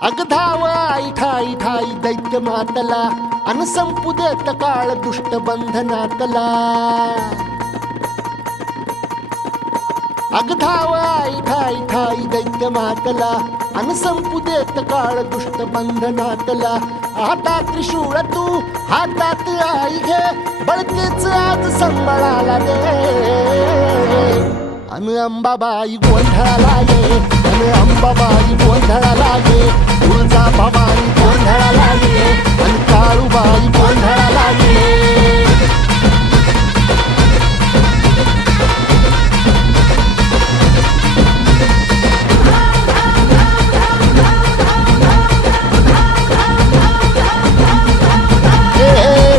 अग धाव आई ठाई ठाई दैत्य मातला अन संपू देत काळ दुष्ट बंधनातला अग धाव आई ठाई ठाई दैत्य मातला अन संपू देत काळ दुष्ट बंधनातला हातात त्रिशूळ तू हातात आई घे बळकेच आज संबळाला दे अन अंबाबाई गोंधळाला ये अन अंबाबाई गोंधळाला ये तुळजा भवानी गोंधळाला ये अन काळूबाई गोंधळाला ये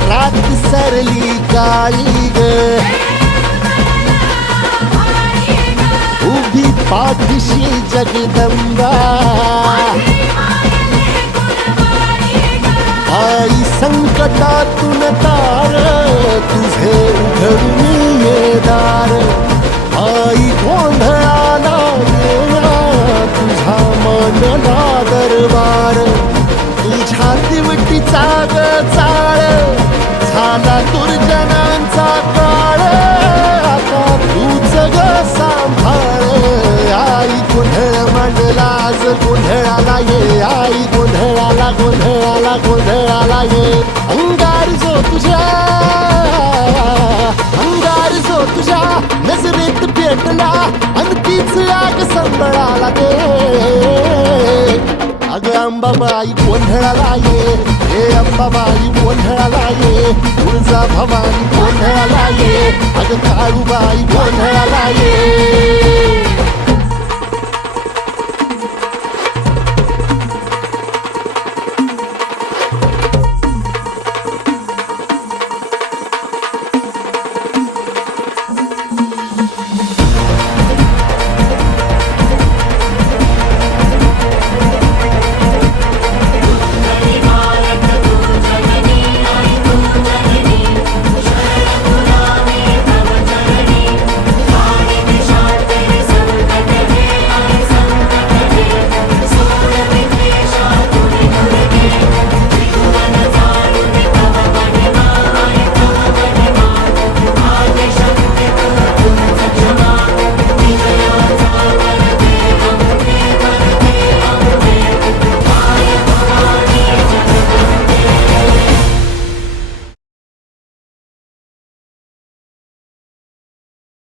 रात सरली काळी ग उभी पाठीशी जगदंबा आई संकटातून तार तुझे उघडून ये दार आई गोंधळाला येणा तुझा मनला दरबार तुझ्या दिवटीचा ग चाळ झाला दुर्जनांचा काळ आता तूच ग सांभाळ आई गोंधळ मांडला आज गोंधळाला ये आई गोंधळाला गोंधळाला गोंधळाला ये अंगार जो तुझ्या नजरेत पेटला आणि तीच आग संबळाला दे अग अंबाबाई गोंधळाला ये हे अंबाबाई गोंधळाला ये तुळजा भवानी गोंधळाला ये अग काळूबाई गोंधळाला ये